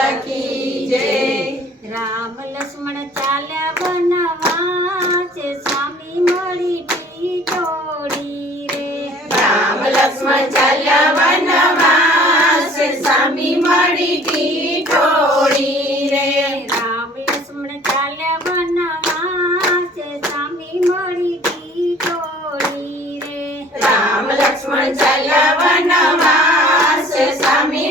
की जय राम लक्ष्मण चाल्या बनवाच स्वामी मळी टी टोडी रे। राम लक्ष्मण चाल्या बनवाच स्वामी मळी टी टोडी रे। राम लक्ष्मण चाल्या बनवाच स्वामी मळी टी टोडी रे। राम लक्ष्मण चाल्या बनवाच स्वामी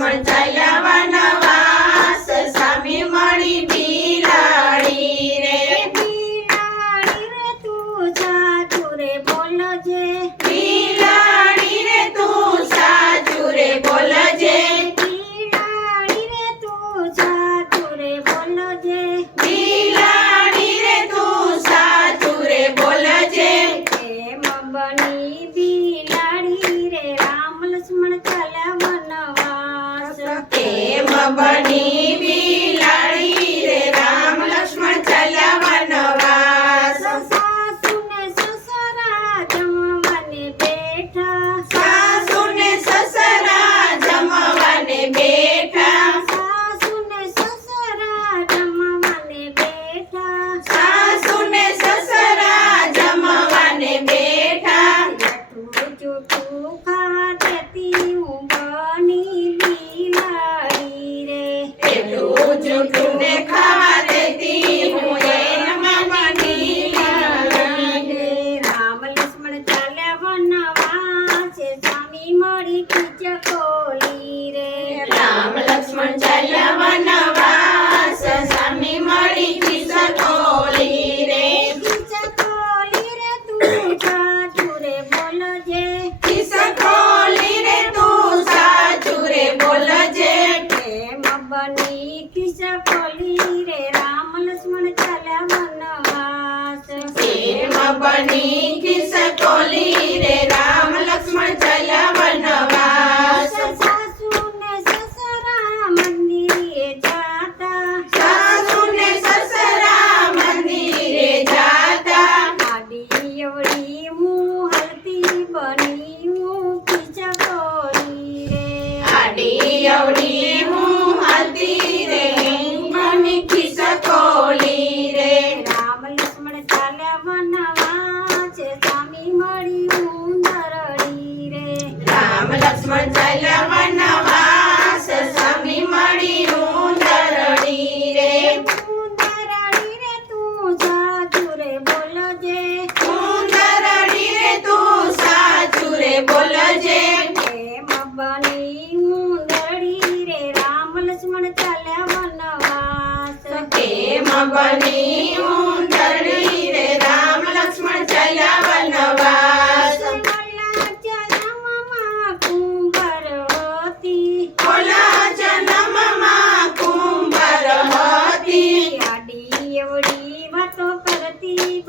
smart Thailand. number. Ram Lakshman ચાલ્યા વના છે સ્વામી મળી કોલી રે. રામ લક્ષ્મણ ચાલ્યા નીતિશ કોલી રે રામ લક્ષ્મણ ચાલ્યા વનવાસ સેમ બની કિસ કોલી મચલ વનવાસ સમી મળી ઉંદરડી રે ઉંદરડી રે તું સાચું રે બોલજે. ઉંદરડી રે તું સાચું રામ લક્ષ્મણ ચાલ્યા વનવાસ